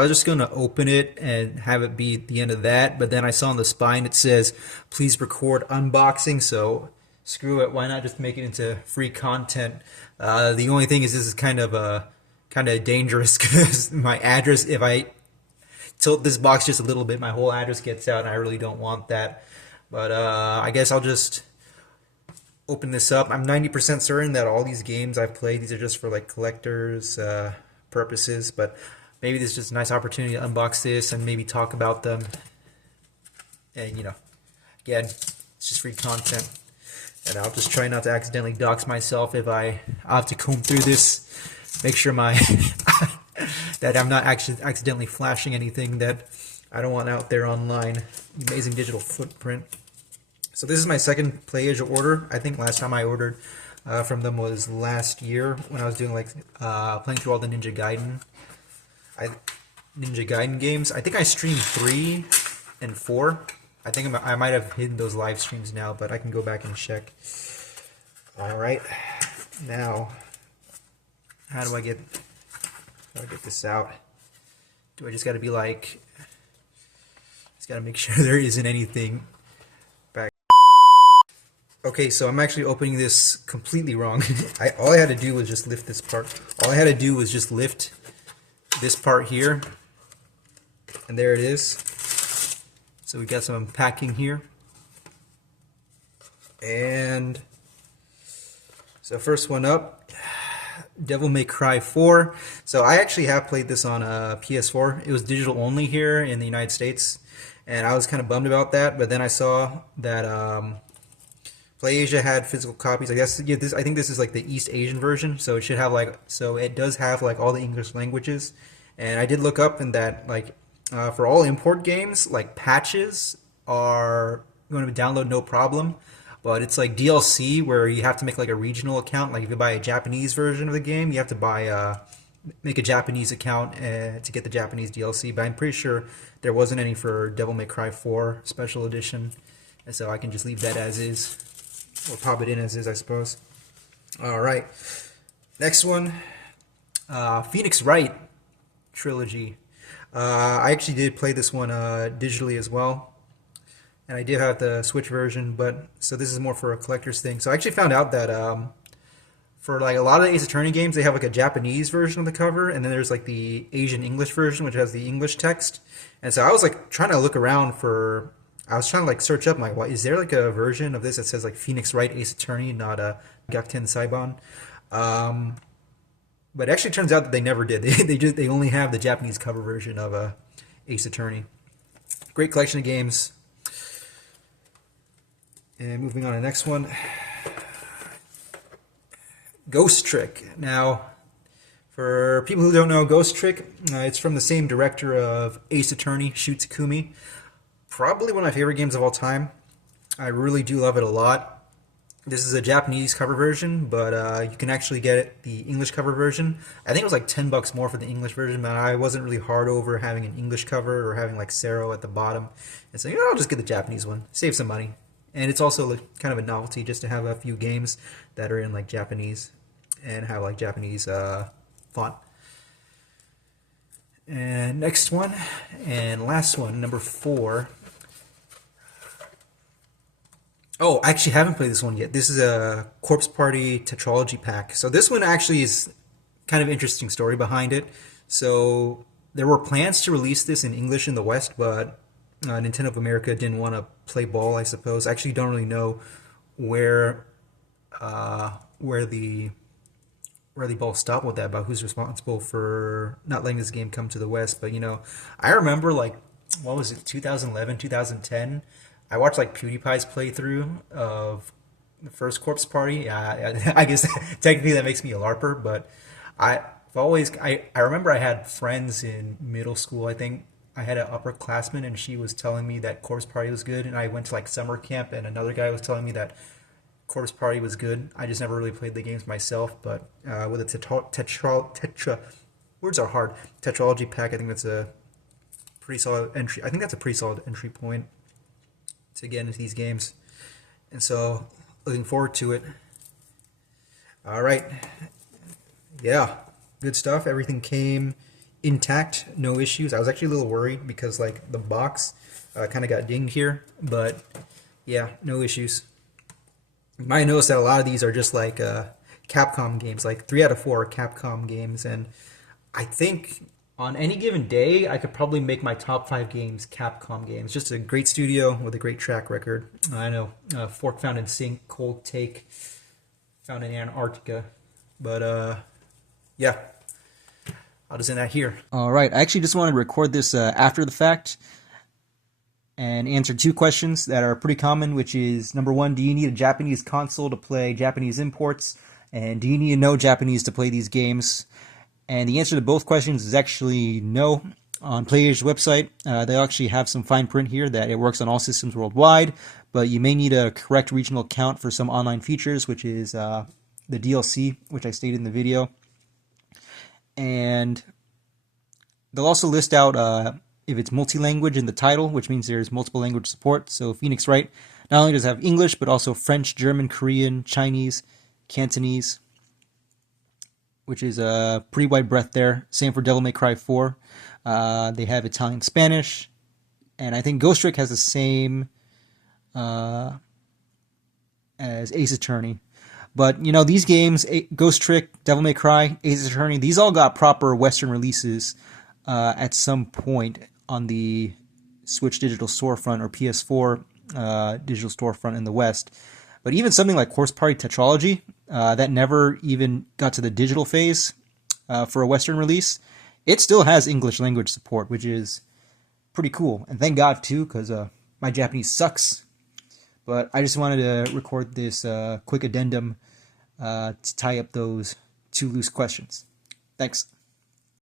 I was just going to open it and have it be the end of that, but then I saw on the spine it says, please record unboxing, so screw it. Why not just make it into free content? The only thing is this is kind of dangerous because my address, if I tilt this box just a little bit, my whole address gets out, and I really don't want that. But I guess I'll just open this up. I'm 90% certain that all these games I've played, these are just for like collectors purposes, but maybe this is just a nice opportunity to unbox this and maybe talk about them. And again, it's just free content. And I'll just try not to accidentally dox myself if I have to comb through this. Make sure my that I'm not actually accidentally flashing anything that I don't want out there online. Amazing digital footprint. So this is my second playasia order. I think last time I ordered from them was last year when I was doing playing through all the Ninja Gaiden games. I think I streamed 3 and 4. I think I might have hidden those live streams now, but I can go back and check. All right, now how do I get this out? Do I just got to be like? Just got to make sure there isn't anything back. Okay, so I'm actually opening this completely wrong. All I had to do was just lift this part. All I had to do was just lift this part here, and there it is. So we got some unpacking here. And so first one up, Devil May Cry 4. So I actually have played this on a PS4. It was digital only here in the United States, and I was kind of bummed about that. But then I saw that PlayAsia had physical copies. I guess I think this is like the East Asian version, so it should have so it does have like all the English languages. And I did look up in that for all import games, like patches are going to download no problem. But it's like DLC where you have to make like a regional account. Like if you buy a Japanese version of the game, you have to make a Japanese account to get the Japanese DLC. But I'm pretty sure there wasn't any for Devil May Cry 4 Special Edition, and so I can just leave that as is, or pop it in as is, I suppose. All right, next one, Phoenix Wright trilogy. I actually did play this one digitally as well, and I did have the Switch version, but so this is more for a collector's thing. So I actually found out that for like a lot of the Ace Attorney games, they have like a Japanese version of the cover, and then there's like the Asian English version, which has the English text. And so I was like trying to look around I was trying to like search up like, what is there like a version of this that says like Phoenix Wright Ace Attorney, not a Gakuten Saiban? But it actually turns out that they never did. They only have the Japanese cover version of Ace Attorney. Great collection of games. And moving on to the next one, Ghost Trick. Now, for people who don't know, Ghost Trick, it's from the same director of Ace Attorney, Shu Takumi. Probably one of my favorite games of all time. I really do love it a lot. This is a Japanese cover version, but you can actually get the English cover version. I think it was like $10 more for the English version, but I wasn't really hard over having an English cover or having like Sero at the bottom. And so, I'll just get the Japanese one, save some money. And it's also kind of a novelty just to have a few games that are in like Japanese and have like Japanese font. And next one, and last one, number 4. Oh, I actually haven't played this one yet. This is a Corpse Party Tetralogy pack. So this one actually is kind of interesting story behind it. So there were plans to release this in English in the West, but Nintendo of America didn't want to play ball, I suppose. I actually don't really know where the ball stopped with that, about who's responsible for not letting this game come to the West. But I remember like, what was it, 2011, 2010? I watched like PewDiePie's playthrough of the first Corpse Party. I guess technically that makes me a LARPer, but I remember I had friends in middle school. I think I had an upperclassman, and she was telling me that Corpse Party was good, and I went to like summer camp, and another guy was telling me that Corpse Party was good. I just never really played the games myself, but with a words are hard, Tetralogy pack, I think that's a pretty solid entry. I think that's a pretty solid entry point to get into these games, and so looking forward to it. All right, yeah, good stuff. Everything came intact, no issues. I was actually a little worried because like the box kind of got dinged here, but yeah, no issues. You might notice that a lot of these are just like Capcom games, like 3 out of 4 are Capcom games, and I think on any given day I could probably make my top 5 games Capcom games. Just a great studio with a great track record. I know Fork found in Sink, Cold Take found in Antarctica, but yeah, I'll just end that here. All right, I actually just wanted to record this after the fact and answer 2 questions that are pretty common, which is number 1, do you need a Japanese console to play Japanese imports? And do you need to know Japanese to play these games? And the answer to both questions is actually no. On PlayAsia's website, they actually have some fine print here that it works on all systems worldwide, but you may need a correct regional count for some online features, which is the DLC, which I stated in the video. And they'll also list out if it's multi-language in the title, which means there's multiple language support. So Phoenix Wright not only does it have English, but also French, German, Korean, Chinese, Cantonese, which is a pretty wide breadth there. Same for Devil May Cry 4. They have Italian, Spanish, and I think Ghost Trick has the same as Ace Attorney. But, you know, these games, Ghost Trick, Devil May Cry, Ace Attorney, these all got proper Western releases at some point on the Switch digital storefront or PS4 digital storefront in the West. But even something like Horse Party Tetralogy, that never even got to the digital phase for a Western release, it still has English language support, which is pretty cool. And thank God, too, because my Japanese sucks. But I just wanted to record this quick addendum to tie up those 2 loose questions. Thanks.